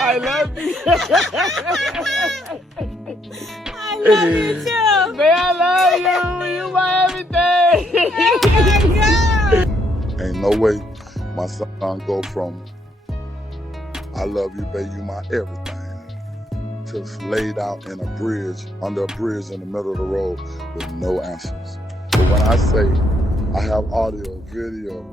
I love you. I love you too. Man, I love you. You my everything. Oh my God. Ain't no way my son go from I love you, baby, you my everything, to laid out in a bridge, under a bridge in the middle of the road with no answers. But when I say I have audio, video,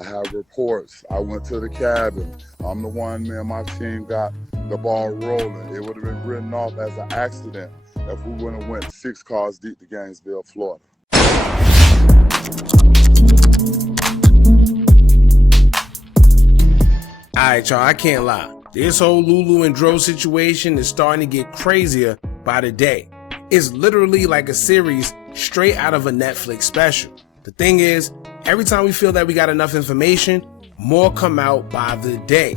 I have reports, I went to the cabin, I'm the one, me and my team got the ball rolling. It would have been written off as an accident if we wouldn't have went 6 cars deep to Gainesville, Florida. Alright, y'all, I can't lie. This whole Lulu and Dro situation is starting to get crazier by the day. It's literally like a series straight out of a Netflix special. The thing is, every time we feel that we got enough information, more come out by the day.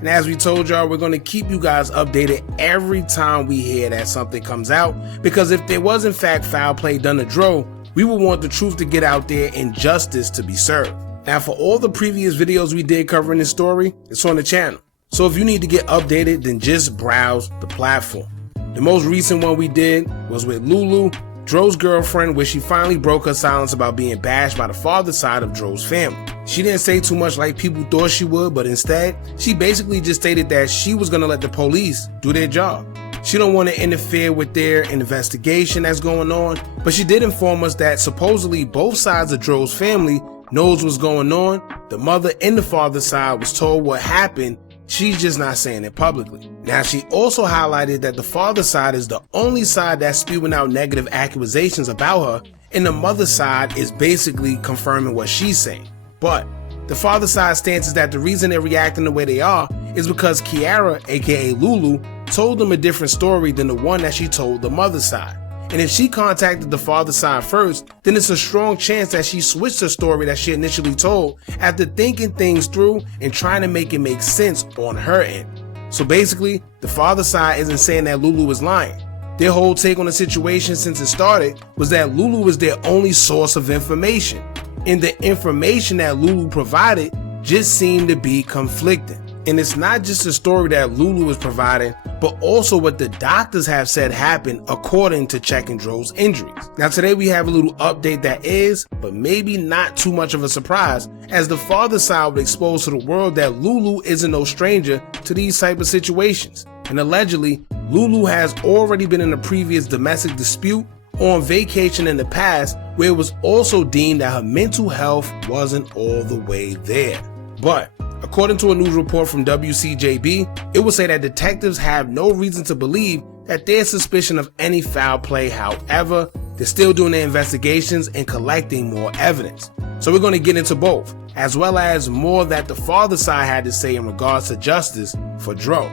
And as we told y'all, we're going to keep you guys updated every time we hear that something comes out, because if there was in fact foul play done to Dro, we would want the truth to get out there and justice to be served. Now, for all the previous videos we did covering this story, it's on the channel. So if you need to get updated, then just browse the platform. The most recent one we did was with Lulu, Dro's girlfriend, where she finally broke her silence about being bashed by the father side of Dro's family. She didn't say too much like people thought she would, but instead, she basically just stated that she was going to let the police do their job. She don't want to interfere with their investigation that's going on, but she did inform us that supposedly both sides of Dro's family knows what's going on. The mother and the father side was told what happened. She's just not saying it publicly. Now, she also highlighted that the father side is the only side that's spewing out negative accusations about her, and the mother side is basically confirming what she's saying. But the father side stance is that the reason they're reacting the way they are is because Kiara, aka Lulu, told them a different story than the one that she told the mother side. And if she contacted the father side first, then it's a strong chance that she switched her story that she initially told after thinking things through and trying to make it make sense on her end. So basically, the father side isn't saying that Lulu is lying. Their whole take on the situation since it started was that Lulu was their only source of information. And the information that Lulu provided just seemed to be conflicting. And it's not just the story that Lulu is providing, but also what the doctors have said happened according to checking Dro's injuries. Now today we have a little update that is, but maybe not too much of a surprise, as the father side would expose to the world that Lulu isn't no stranger to these type of situations. And allegedly, Lulu has already been in a previous domestic dispute, on vacation in the past, where it was also deemed that her mental health wasn't all the way there. But according to a news report from WCJB, it would say that detectives have no reason to believe that there's suspicion of any foul play. However, they're still doing their investigations and collecting more evidence. So we're going to get into both, as well as more that the father side had to say in regards to justice for Dro.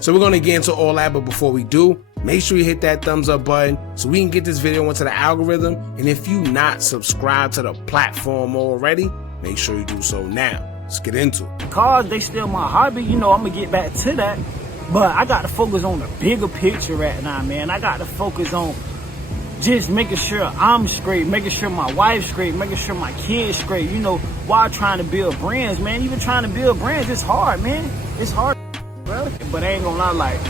So we're going to get into all that, but before we do, make sure you hit that thumbs up button so we can get this video into the algorithm. And if you not subscribed to the platform already, make sure you do so now. Let's get into it. Cars, they still my hobby. You know, I'm going to get back to that. But I got to focus on the bigger picture right now, man. I got to focus on just making sure I'm straight, making sure my wife's straight, making sure my kids straight, you know, while trying to build brands, man. Even trying to build brands, it's hard, man. It's hard, bro. But I ain't going to lie, like,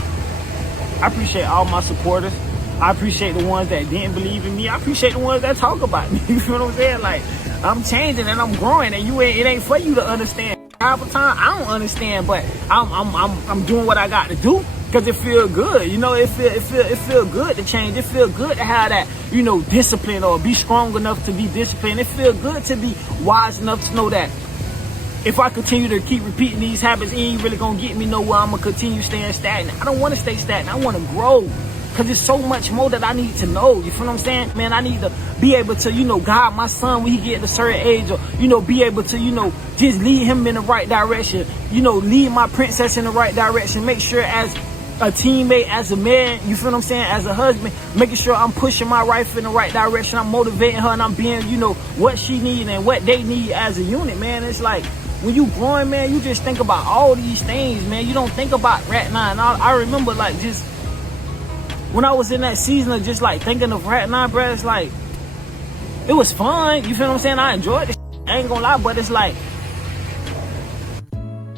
I appreciate all my supporters. I appreciate the ones that didn't believe in me. I appreciate the ones that talk about me. You feel what I'm saying? Like, I'm changing and I'm growing, and it ain't for you to understand. Half the time I don't understand, but I'm doing what I got to do because it feel good. You know, it feel good to change. It feel good to have that, you know, discipline, or be strong enough to be disciplined. It feel good to be wise enough to know that if I continue to keep repeating these habits, it ain't really gonna get me nowhere. I'm gonna continue staying stagnant. I don't want to stay stagnant. I want to grow. Because there's so much more that I need to know. You feel what I'm saying? Man, I need to be able to, you know, guide my son when he get to a certain age, or, you know, be able to, you know, just lead him in the right direction. You know, lead my princess in the right direction. Make sure as a teammate, as a man, you feel what I'm saying, as a husband, making sure I'm pushing my wife in the right direction. I'm motivating her, and I'm being, you know, what she needs and what they need as a unit, man. It's like, when you growing, man, you just think about all these things, man. You don't think about Rat 9. I remember, like, just when I was in that season of just like thinking of Rat 9, bro, it's like, it was fun. You feel what I'm saying? I enjoyed it. I ain't gonna lie, but it's like,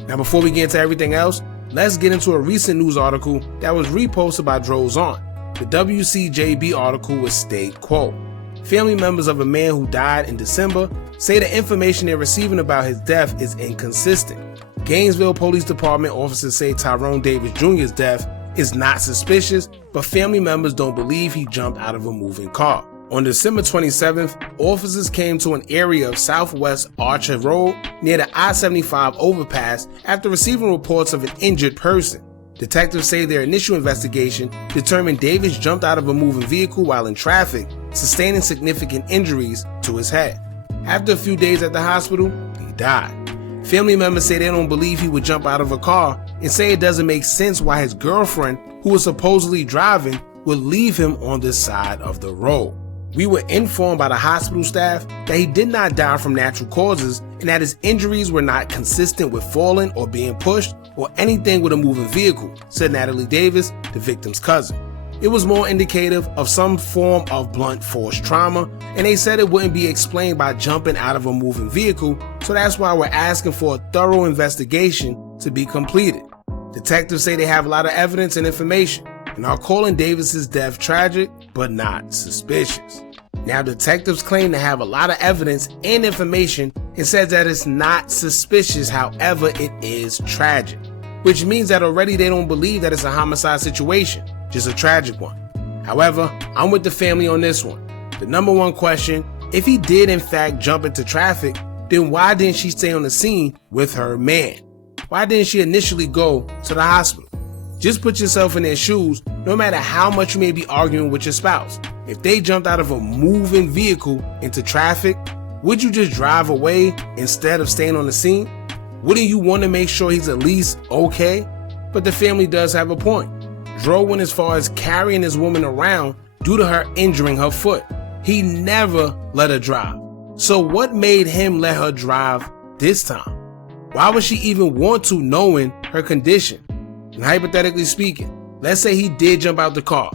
Now before we get into everything else, let's get into a recent news article that was reposted by Dro's Aunt. The WCJB article would state, quote, family members of a man who died in December say the information they're receiving about his death is inconsistent. Gainesville Police Department officers say Tyrone Davis Jr.'s death is not suspicious, but family members don't believe he jumped out of a moving car. On December 27th, officers came to an area of Southwest Archer Road near the I-75 overpass after receiving reports of an injured person. Detectives say their initial investigation determined Davis jumped out of a moving vehicle while in traffic, sustaining significant injuries to his head. After a few days at the hospital, he died. Family members say they don't believe he would jump out of a car and say it doesn't make sense why his girlfriend, who was supposedly driving, would leave him on the side of the road. We were informed by the hospital staff that he did not die from natural causes and that his injuries were not consistent with falling or being pushed or anything with a moving vehicle, said Natalie Davis, the victim's cousin. It was more indicative of some form of blunt force trauma, and they said it wouldn't be explained by jumping out of a moving vehicle, so that's why we're asking for a thorough investigation to be completed. Detectives say they have a lot of evidence and information, and are calling Davis's death tragic, but not suspicious. Now, detectives claim to have a lot of evidence and information and says that it's not suspicious, however, it is tragic, which means that already they don't believe that it's a homicide situation, just a tragic one. However, I'm with the family on this one. The number one question, if he did in fact jump into traffic, then why didn't she stay on the scene with her man? Why didn't she initially go to the hospital? Just put yourself in their shoes, no matter how much you may be arguing with your spouse. If they jumped out of a moving vehicle into traffic, would you just drive away instead of staying on the scene? Wouldn't you want to make sure he's at least okay? But the family does have a point. Dro went as far as carrying his woman around due to her injuring her foot. He never let her drive. So what made him let her drive this time? Why would she even want to, knowing her condition? And hypothetically speaking, let's say he did jump out the car.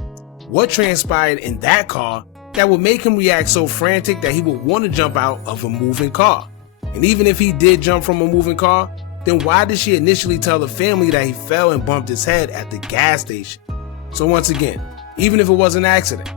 What transpired in that car that would make him react so frantic that he would want to jump out of a moving car? And even if he did jump from a moving car, then why did she initially tell the family that he fell and bumped his head at the gas station? So once again, even if it was an accident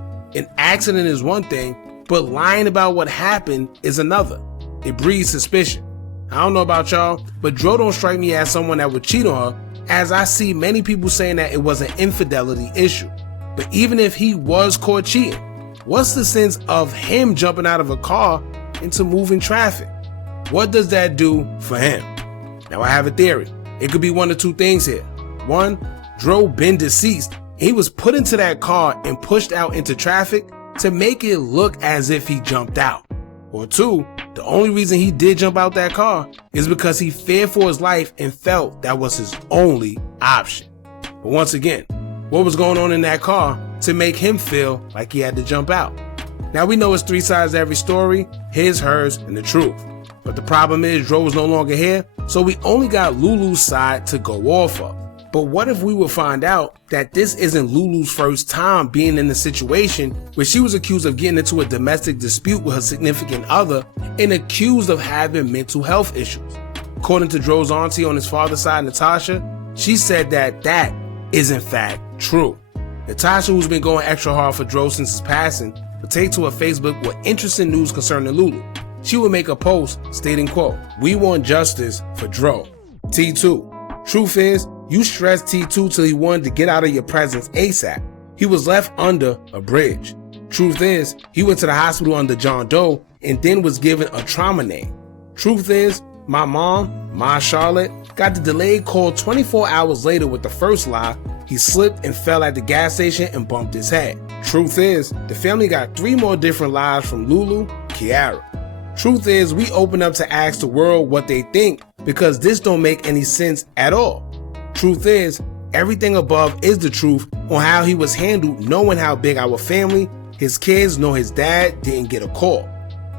is one thing, but lying about what happened is another. It breeds suspicion. I don't know about y'all, but Dro don't strike me as someone that would cheat on her, as I see many people saying that it was an infidelity issue. But even if he was caught cheating, what's the sense of him jumping out of a car into moving traffic? What does that do for him? Now I have a theory. It could be one of two things here. One, Dro been deceased. He was put into that car and pushed out into traffic to make it look as if he jumped out. Or two, the only reason he did jump out that car is because he feared for his life and felt that was his only option. But once again, what was going on in that car to make him feel like he had to jump out? Now we know it's three sides to every story, his, hers, and the truth. But the problem is Dro was no longer here, so we only got LuLu's side to go off of. But what if we would find out that this isn't LuLu's first time being in a situation where she was accused of getting into a domestic dispute with her significant other and accused of having mental health issues? According to Dro's auntie on his father's side, Natasha, she said that is in fact true. Natasha, who's been going extra hard for Dro since his passing, would take to her Facebook with interesting news concerning Lulu. She would make a post stating, quote, "We want justice for Dro. T2. Truth is, you stressed T2 till he wanted to get out of your presence ASAP. He was left under a bridge. Truth is, he went to the hospital under John Doe and then was given a trauma name. Truth is, my mom, Ma Charlotte, got the delayed call 24 hours later with the first lie. He slipped and fell at the gas station and bumped his head. Truth is, the family got 3 more different lies from Lulu, Kiara. Truth is, we open up to ask the world what they think because this don't make any sense at all. Truth is, everything above is the truth on how he was handled, knowing how big our family, his kids, nor his dad didn't get a call.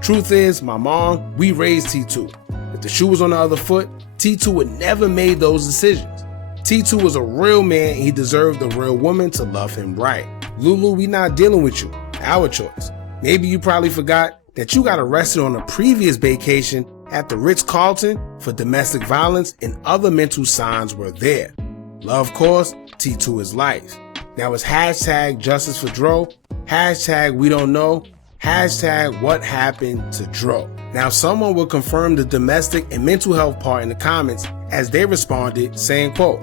Truth is, my mom, we raised T2. If the shoe was on the other foot, T2 would never made those decisions. T2 was a real man and he deserved a real woman to love him right. Lulu, we not dealing with you. Our choice. Maybe you probably forgot that you got arrested on a previous vacation at the Ritz-Carlton for domestic violence, and other mental signs were there. Love course, T to his life. Now it's hashtag justice for Dro, hashtag we don't know, hashtag what happened to Dro. Now someone will confirm the domestic and mental health part in the comments as they responded saying, quote,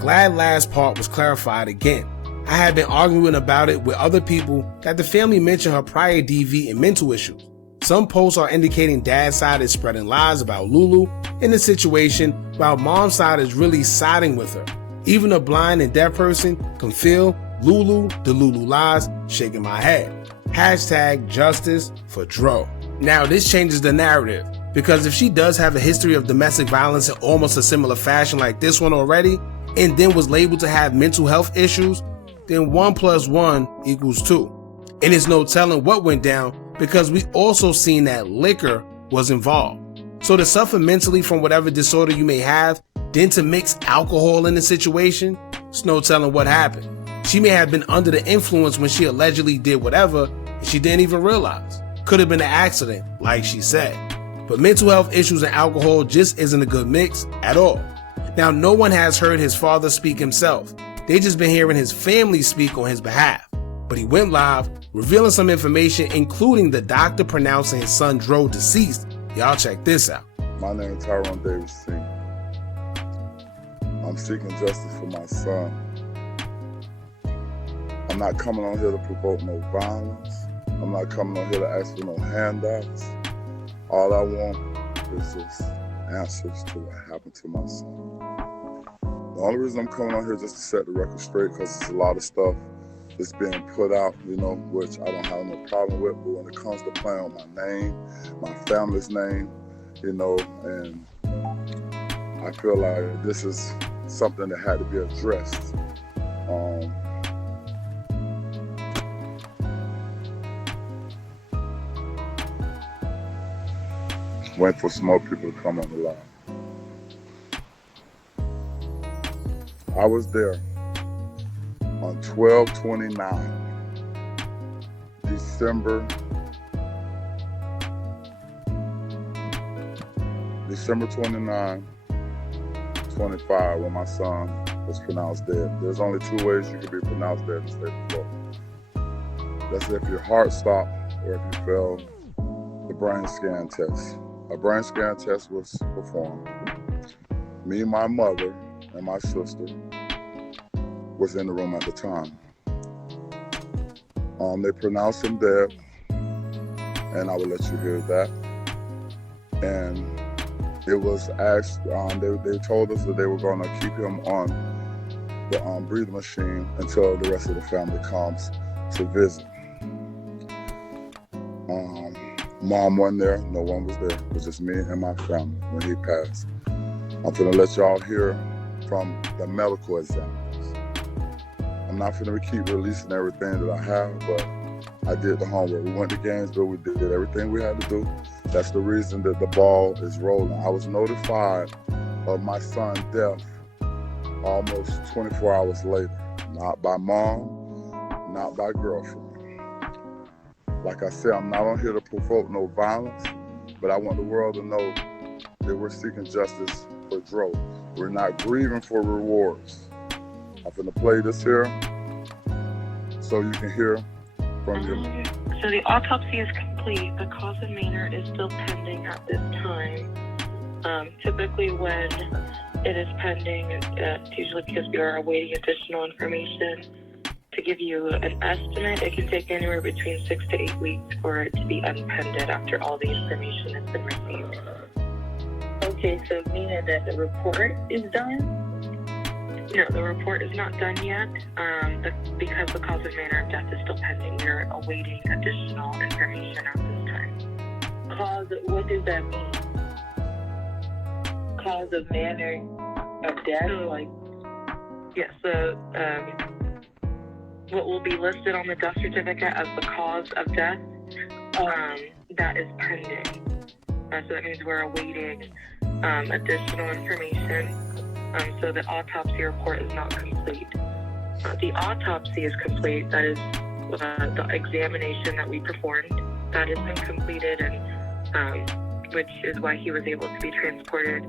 glad last part was clarified again. I had been arguing about it with other people that the family mentioned her prior DV and mental issues. Some posts are indicating dad's side is spreading lies about Lulu in the situation, while mom's side is really siding with her. Even a blind and deaf person can feel Lulu, the Lulu lies, shaking my head. Hashtag justice for Dro. Now this changes the narrative, because if she does have a history of domestic violence in almost a similar fashion like this one already, and then was labeled to have mental health issues, then 1 + 1 = 2. And it's no telling what went down, because we also seen that liquor was involved. So to suffer mentally from whatever disorder you may have, then to mix alcohol in the situation, it's no telling what happened. She may have been under the influence when she allegedly did whatever, and she didn't even realize. Could have been an accident, like she said. But mental health issues and alcohol just isn't a good mix at all. Now, no one has heard his father speak himself. They just been hearing his family speak on his behalf. But he went live, revealing some information, including the doctor pronouncing his son Dro deceased. Y'all check this out. My name is Tyrone Davis Sr. I'm seeking justice for my son. I'm not coming on here to provoke no violence. I'm not coming on here to ask for no handouts. All I want is just answers to what happened to my son. The only reason I'm coming on here just to set the record straight, because there's a lot of stuff that's being put out, which I don't have no problem with. But when it comes to playing on my name, my family's name, and I feel like this is something that had to be addressed. Wait for some more people to come on the line. I was there on 12/29, December 29, 25, when my son was pronounced dead. There's only 2 ways you can be pronounced dead in the state of Florida. That's if your heart stopped or if you failed the brain scan test. A brain scan test was performed. Me, my mother, and my sister was in the room at the time. They pronounced him dead, and I will let you hear that. And it was asked, they told us that they were going to keep him on the breathing machine until the rest of the family comes to visit. Mom wasn't there, no one was there. It was just me and my family when he passed. I'm gonna let y'all hear from the medical examiners. I'm not gonna keep releasing everything that I have, but I did the homework. We went to Gainesville, we did everything we had to do. That's the reason that the ball is rolling. I was notified of my son's death almost 24 hours later. Not by mom, not by girlfriend. Like I said, I'm not on here to provoke no violence, but I want the world to know that we're seeking justice for Dro. We're not grieving for rewards. I'm gonna play this here so you can hear from you. So the autopsy is complete. The cause of manner is still pending at this time. Typically when it is pending, it's usually because we are awaiting additional information. To give you an estimate, it can take anywhere between 6 to 8 weeks for it to be unpended after all the information has been received. Okay, so meaning that the report is done? No, the report is not done yet because the cause of manner of death is still pending. We're awaiting additional information at this time. Cause, what does that mean? Cause of manner of death? Yes, so what will be listed on the death certificate as the cause of death, that is pending. So that means we're awaiting additional information. So the autopsy report is not complete. The autopsy is complete. That is the examination that we performed. That has been completed, and which is why he was able to be transported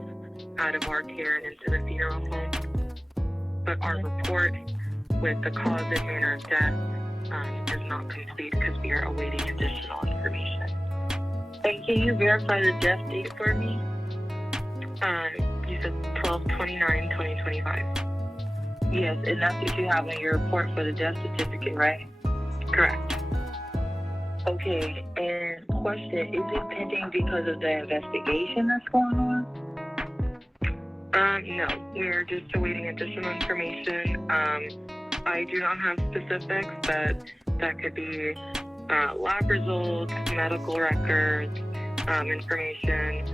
out of our care and into the funeral home. But our report with the cause and manner of death is not complete because we are awaiting additional information. And can you verify the death date for me? You said 12/29/2025. Yes, and that's what you have on your report for the death certificate, right? Correct. Okay, and question, is it pending because of the investigation that's going on? No, we're just awaiting additional information. I do not have specifics, but that could be lab results, medical records, information,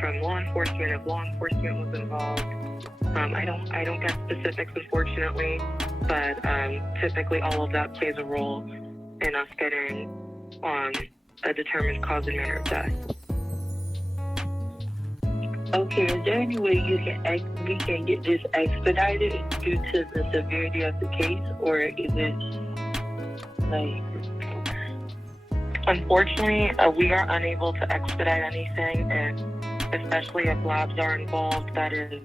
from law enforcement if law enforcement was involved. I don't get specifics, unfortunately, but typically all of that plays a role in us getting a determined cause and manner of death. Okay, is there any way we can get this expedited due to the severity of the case, or is it like... Unfortunately, we are unable to expedite anything, and especially if labs are involved, that is,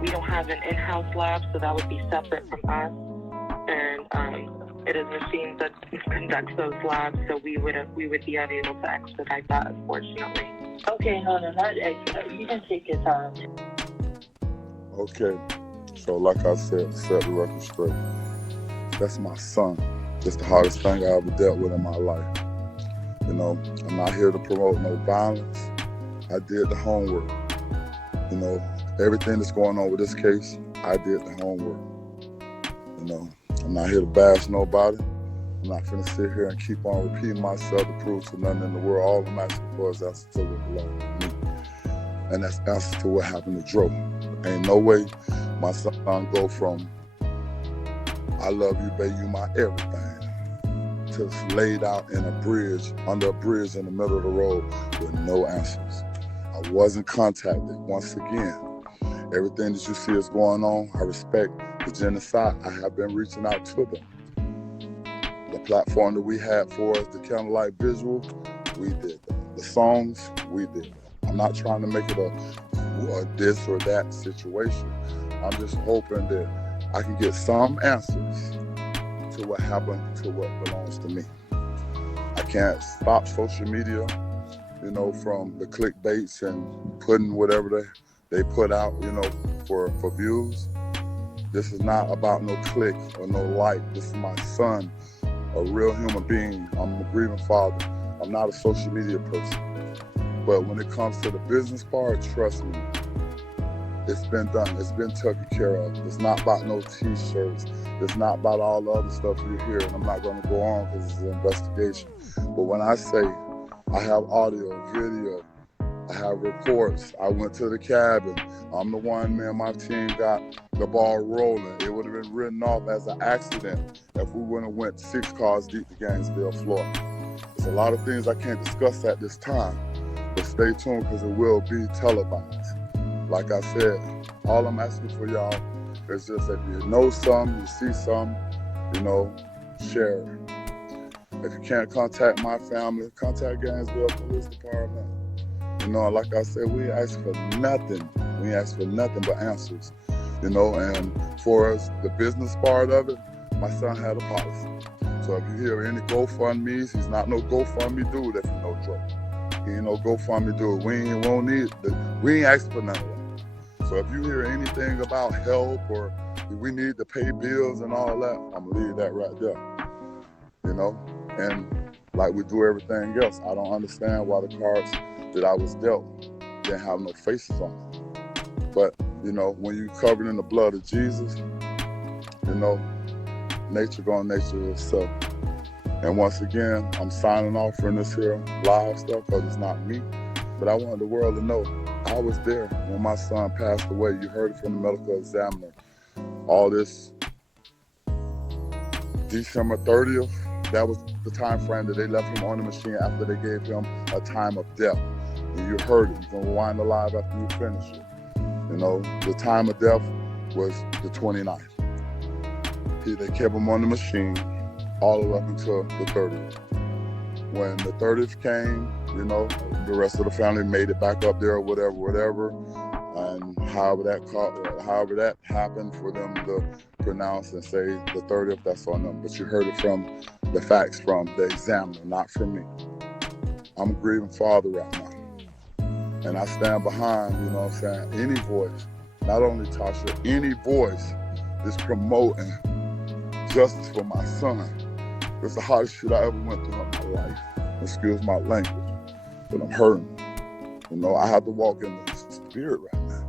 we don't have an in-house lab, so that would be separate from us, and it is machines that conduct those labs, so we would be unable to expedite that, unfortunately. Okay, no, not expedite. You can take your time. Okay, so like I said, to set the record straight, that's my son. It's the hardest thing I ever dealt with in my life. I'm not here to promote no violence. I did the homework. Everything that's going on with this case, I did the homework. I'm not here to bash nobody. I'm not finna sit here and keep on repeating myself to prove to nothing in the world. All I'm asking for is answer to what belongs to me. And that's answer to what happened to Dro. Ain't no way my son go from I love you, baby, you my everything, to laid out in a bridge, under a bridge in the middle of the road with no answers. I wasn't contacted. Once again, everything that you see is going on, I respect the genocide. I have been reaching out to them. The platform that we had for us, the candlelight visual, we did that. The songs, we did that. I'm not trying to make it a this or that situation. I'm just hoping that I can get some answers to what happened, to what belongs to me. I can't stop social media, from the clickbaits and putting whatever they put out, for views. This is not about no click or no like. This is my son, a real human being. I'm a grieving father. I'm not a social media person. But when it comes to the business part, trust me, it's been done. It's been taken care of. It's not about no t-shirts. It's not about all the other stuff you hear. And I'm not going to go on because it's an investigation. But when I say I have audio, video, I have reports. I went to the cabin. I'm the one, man, my team got the ball rolling. It would have been written off as an accident if we wouldn't have went 6 cars deep to Gainesville, Florida. There's a lot of things I can't discuss at this time, but stay tuned because it will be televised. Like I said, all I'm asking for y'all is just if you know some, you see some, share it. If you can't contact my family, contact Gainesville Police Department. Like I said, we ask for nothing. We ask for nothing but answers. And for us, the business part of it, my son had a policy. So if you hear any GoFundMe's, he's not no GoFundMe dude if you know Joe. He ain't no GoFundMe dude. We ain't asking for none of that. So if you hear anything about help or we need to pay bills and all that, I'm gonna leave that right there. And like we do everything else, I don't understand why the cards that I was dealt didn't have no faces on them. But, when you covered in the blood of Jesus, nature gonna nature itself. And once again, I'm signing off from this here live stuff because it's not me. But I wanted the world to know I was there when my son passed away. You heard it from the medical examiner. All this December 30th, that was the time frame that they left him on the machine after they gave him a time of death. And you heard it. You can rewind the live after you finish it. The time of death was the 29th. They kept him on the machine all the way up until the 30th. When the 30th came, you know, the rest of the family made it back up there or whatever. And however that happened for them to pronounce and say the 30th, that's on them. But you heard it from the facts from the examiner, not from me. I'm a grieving father right now. And I stand behind, you know what I'm saying, any voice, not only Tasha, any voice is promoting justice for my son. It's the hardest shit I ever went through in my life. Excuse my language, but I'm hurting. You know, I have to walk in the spirit right now.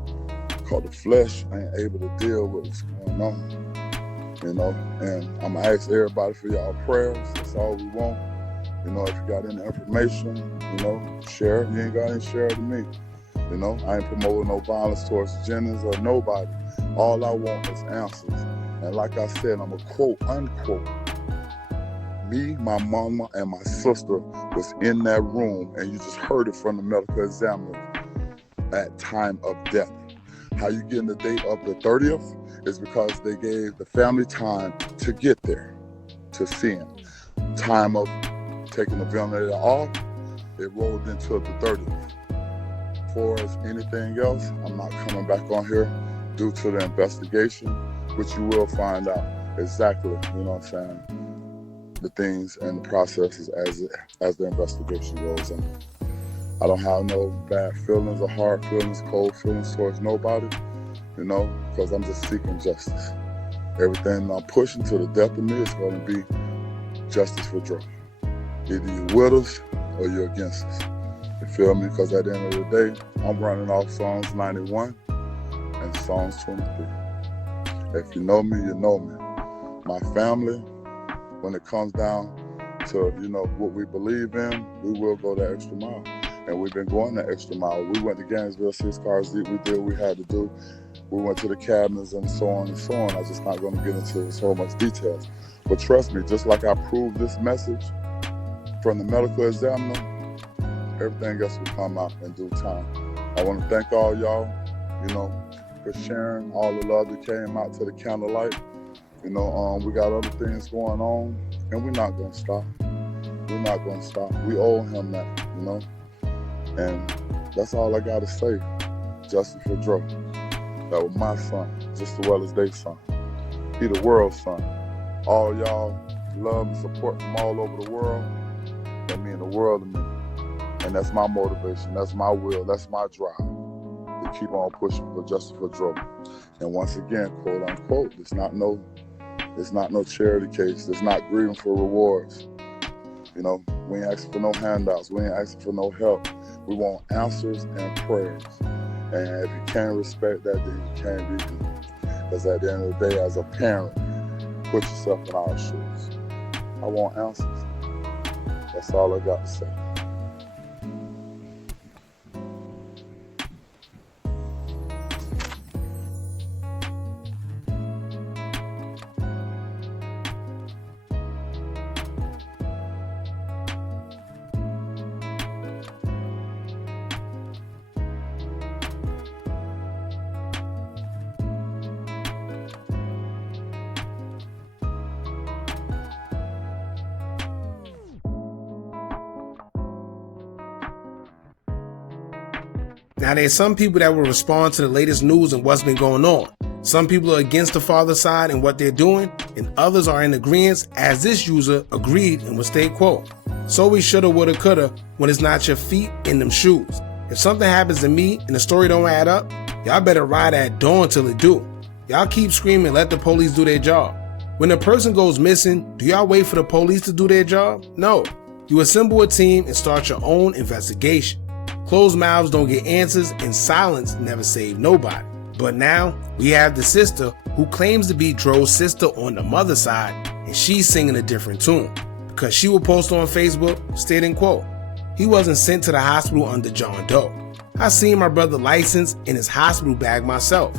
Cause the flesh ain't able to deal with what's going on. You know, and I'm gonna ask everybody for y'all prayers. That's all we want. You know, if you got any information, you know, share it. You ain't got any, share it to me. You know, I ain't promoting no violence towards Jennings or nobody. All I want is answers. And like I said, I'm a quote, unquote. Me, my mama, and my sister was in that room, and you just heard it from the medical examiner at time of death. How you getting the date of the 30th is because they gave the family time to get there, to see him. Time of taking the ventilator off, it rolled into the 30th. For as anything else, I'm not coming back on here due to the investigation, which you will find out exactly, you know what I'm saying, the things and the processes as the investigation goes on. I don't have no bad feelings or hard feelings, cold feelings towards nobody, you know, because I'm just seeking justice. Everything I'm pushing to the death of me is going to be justice for Dro. Either you're with us or you're against us. You feel me? Because at the end of the day, I'm running off Psalms 91 and Psalms 23. If you know me, you know me. My family, when it comes down to, you know, what we believe in, we will go that extra mile. And we've been going that extra mile. We went to Gainesville, 6 cars deep. We did what we had to do. We went to the cabins and so on and so on. I'm just not going to get into so much details. But trust me, just like I proved this message from the medical examiner, everything else will come out in due time. I want to thank all y'all, you know, for sharing all the love that came out to the candlelight. You know, we got other things going on, and we're not going to stop. We're not going to stop. We owe him that, you know. And that's all I got to say. Justice for Dro. That was my son, just as well as their son. He the world's son. All y'all love and support from all over the world, that mean the world to me. And that's my motivation, that's my will, that's my drive to keep on pushing for justice for Dro. And once again, quote unquote, it's not no charity case. It's not grieving for rewards. You know, we ain't asking for no handouts. We ain't asking for no help. We want answers and prayers. And if you can't respect that, then you can't be good. Because at the end of the day, as a parent, put yourself in our shoes. I want answers. That's all I got to say. Now, there's some people that will respond to the latest news and what's been going on. Some people are against the father's side and what they're doing, and others are in agreement, as this user agreed and will stay quo. So we shoulda, woulda, coulda when it's not your feet in them shoes. If something happens to me and the story don't add up, y'all better ride at dawn till it do. Y'all keep screaming, let the police do their job. When a person goes missing, do y'all wait for the police to do their job? No. You assemble a team and start your own investigation. Closed mouths don't get answers, and silence never saved nobody. But now, we have the sister who claims to be Dro's sister on the mother's side, and she's singing a different tune. Because she will post on Facebook, stating, quote, "He wasn't sent to the hospital under John Doe. I seen my brother licensed in his hospital bag myself.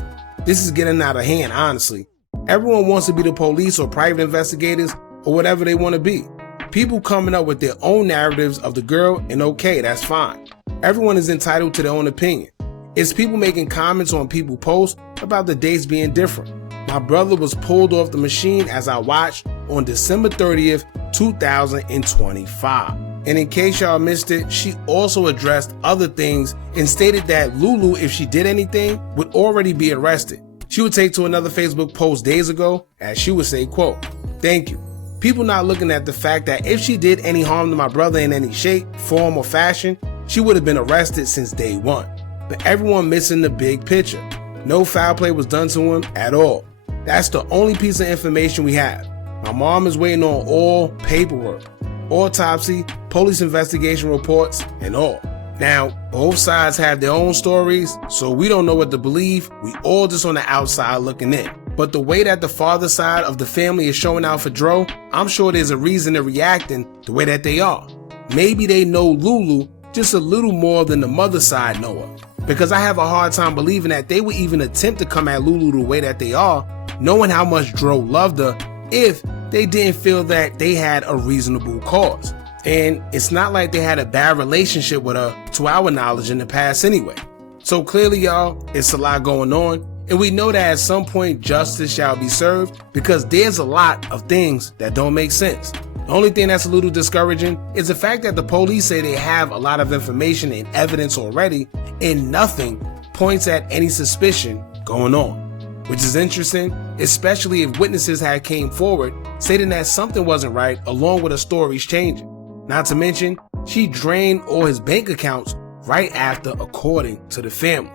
This is getting out of hand, honestly. Everyone wants to be the police or private investigators or whatever they want to be. People coming up with their own narratives of the girl, and okay, that's fine. Everyone is entitled to their own opinion. It's people making comments on people's posts about the dates being different. My brother was pulled off the machine as I watched on December 30th, 2025. And in case y'all missed it, she also addressed other things and stated that Lulu, if she did anything, would already be arrested. She would take to another Facebook post days ago, as she would say, quote, "Thank you. People not looking at the fact that if she did any harm to my brother in any shape, form, or fashion, she would have been arrested since day one. But everyone missing the big picture. No foul play was done to him at all. That's the only piece of information we have. My mom is waiting on all paperwork, autopsy, police investigation reports, and all. Now, both sides have their own stories, so we don't know what to believe. We all just on the outside looking in. But the way that the father side of the family is showing out for Dro, I'm sure there's a reason they're reacting the way that they are. Maybe they know Lulu just a little more than the mother side know her. Because I have a hard time believing that they would even attempt to come at Lulu the way that they are, knowing how much Dro loved her, if they didn't feel that they had a reasonable cause. And it's not like they had a bad relationship with her, to our knowledge, in the past anyway. So clearly, y'all, it's a lot going on, and we know that at some point justice shall be served, because there's a lot of things that don't make sense. The only thing that's a little discouraging is the fact that the police say they have a lot of information and evidence already, and nothing points at any suspicion going on. Which is interesting, especially if witnesses had came forward stating that something wasn't right, along with her stories changing. Not to mention, she drained all his bank accounts right after, according to the family.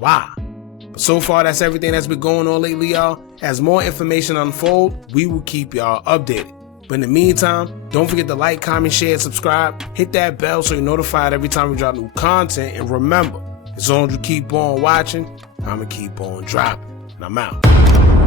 Wow. But so far, that's everything that's been going on lately, y'all. As more information unfold, we will keep y'all updated. But in the meantime, don't forget to like, comment, share, and subscribe. Hit that bell so you're notified every time we drop new content. And remember, as long as you keep on watching, I'm going to keep on dropping. And I'm out.